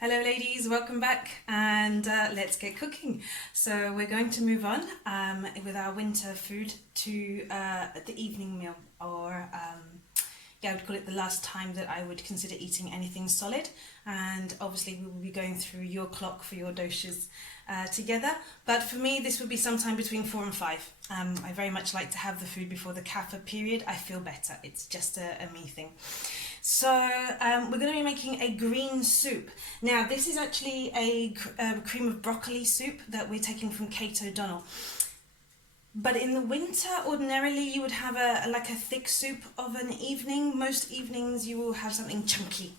Hello ladies, welcome back and let's get cooking. So we're going to move on with our winter food to the evening meal, or I would call it the last time that I would consider eating anything solid. And obviously we will be going through your clock for your doshes together. But for me, this would be sometime between 4 and 5. I very much like to have the food before the kapha period. I feel better. It's just a me thing. So we're going to be making a green soup. Now this is actually a cream of broccoli soup that we're taking from Kate O'Donnell. But in the winter, ordinarily you would have a thick soup of an evening. Most evenings you will have something chunky,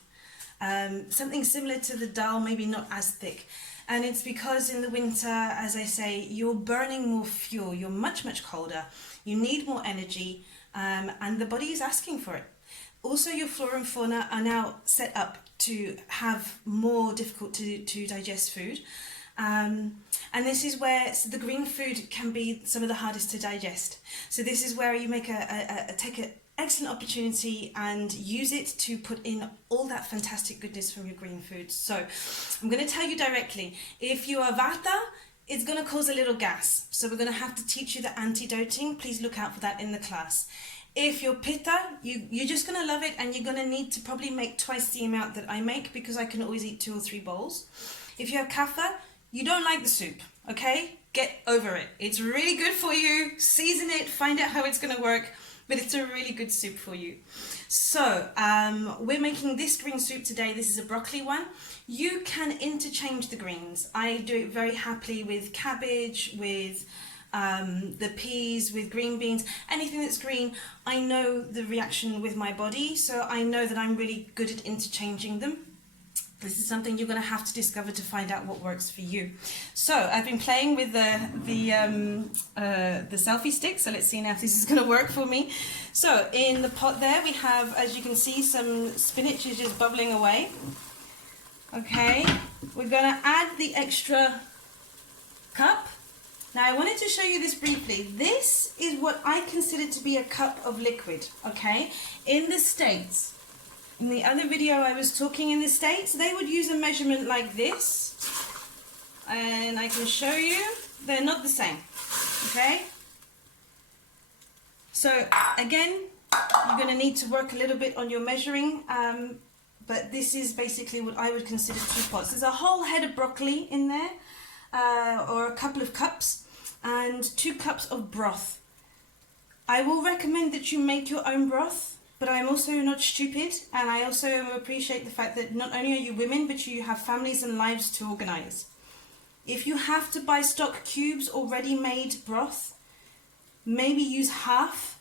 something similar to the dal, maybe not as thick. And it's because in the winter, as I say, you're burning more fuel. You're much colder. You need more energy, and the body is asking for it. Also, your flora and fauna are now set up to have more difficult to digest food. And this is where the green food can be some of the hardest to digest. So this is where you make take an excellent opportunity and use it to put in all that fantastic goodness from your green food. So I'm going to tell you directly, if you are vata, it's going to cause a little gas. So we're going to have to teach you the antidoting. Please look out for that in the class. If you're pitta, you're just going to love it, and you're going to need to probably make twice the amount that I make, because I can always eat 2 or 3 bowls. If you have kapha, you don't like the soup, okay? Get over it. It's really good for you. Season it, find out how it's going to work, but it's a really good soup for you. So we're making this green soup today. This is a broccoli one. You can interchange the greens. I do it very happily with cabbage, with the peas, with green beans, anything that's green. I know the reaction with my body, so I know that I'm really good at interchanging them. This is something you're going to have to discover to find out what works for you. So I've been playing with the selfie stick, so let's see now if this is going to work for me. So in the pot there we have, as you can see, some spinach is just bubbling away. Okay, we're going to add the extra cup. Now I wanted to show you this briefly. This is what I consider to be a cup of liquid, okay? In the States, in the other video I was talking in the States, they would use a measurement like this. And I can show you, they're not the same, okay? So again, you're going to need to work a little bit on your measuring, but this is basically what I would consider 2 pots. There's a whole head of broccoli in there, or a couple of cups, and 2 cups of broth. I will recommend that you make your own broth, but I'm also not stupid, and I also appreciate the fact that not only are you women, but you have families and lives to organize. If you have to buy stock cubes or ready-made broth, maybe use half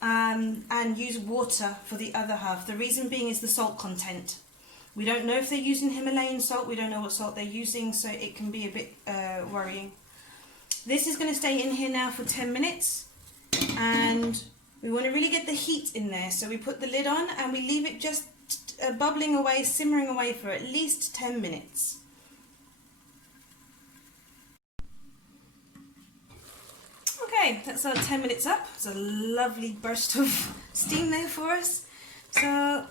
and use water for the other half. The reason being is the salt content. We don't know if they're using Himalayan salt, we don't know what salt they're using, so it can be a bit worrying. This is going to stay in here now for 10 minutes, and we want to really get the heat in there, so we put the lid on and we leave it just bubbling away, simmering away for at least 10 minutes. Okay, that's our 10 minutes up. It's a lovely burst of steam there for us. So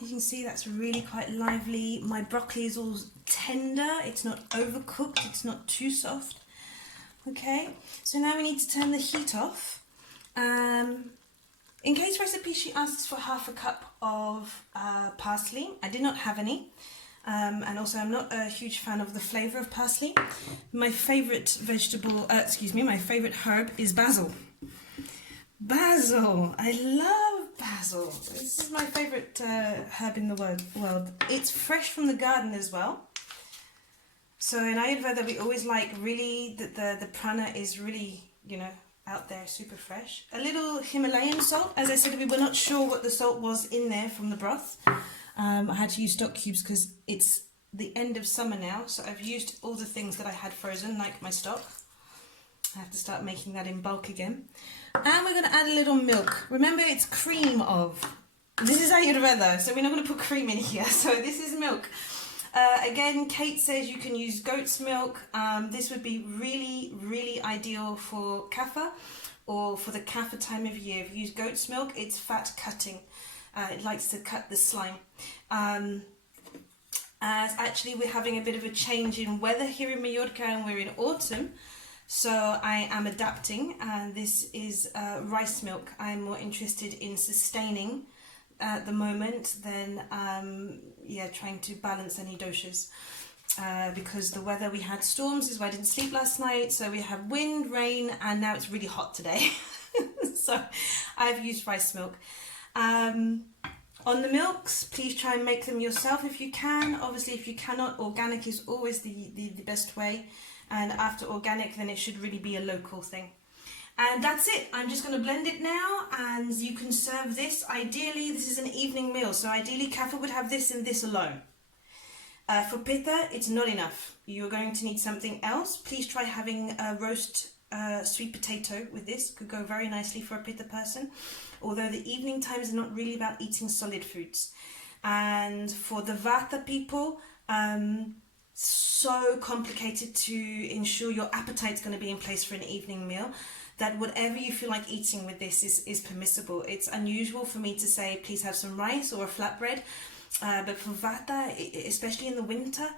you can see that's really quite lively. My broccoli is all tender, it's not overcooked, it's not too soft. Okay, so now we need to turn the heat off. In Kate's recipe, she asks for half a cup of parsley. I did not have any, and also I'm not a huge fan of the flavour of parsley. My favourite my favourite herb is basil. Basil, I love basil. This is my favourite herb in the world. It's fresh from the garden as well. So in Ayurveda we always like really the prana is really, you know, out there, super fresh. A little Himalayan salt. As I said, we were not sure what the salt was in there from the broth. I had to use stock cubes because it's the end of summer now, so I've used all the things that I had frozen, like my stock. I have to start making that in bulk again. And we're going to add a little milk. Remember, it's cream of. This is Ayurveda, so we're not going to put cream in here. So this is milk. Again, Kate says you can use goat's milk. This would be really ideal for kapha, or for the kapha time of year. If you use goat's milk, it's fat cutting. It likes to cut the slime. as actually we're having a bit of a change in weather here in Mallorca and we're in autumn. So I am adapting, and this is rice milk. I'm more interested in sustaining at the moment than trying to balance any doshas. Because the weather, we had storms, is why I didn't sleep last night. So we have wind, rain, and now it's really hot today. So I've used rice milk. On the milks, please try and make them yourself if you can. Obviously, if you cannot, organic is always the best way. And after organic, then it should really be a local thing. And that's it. I'm just going to blend it now, and you can serve this. Ideally, this is an evening meal, so ideally Kafa would have this and this alone. For pitta, it's not enough. You're going to need something else. Please try having a roast sweet potato with this. Could go very nicely for a pitta person. Although the evening times are not really about eating solid foods. And for the vata people, so complicated to ensure your appetite's going to be in place for an evening meal, that whatever you feel like eating with this is permissible. It's unusual for me to say, please have some rice or a flatbread. But for vata, especially in the winter,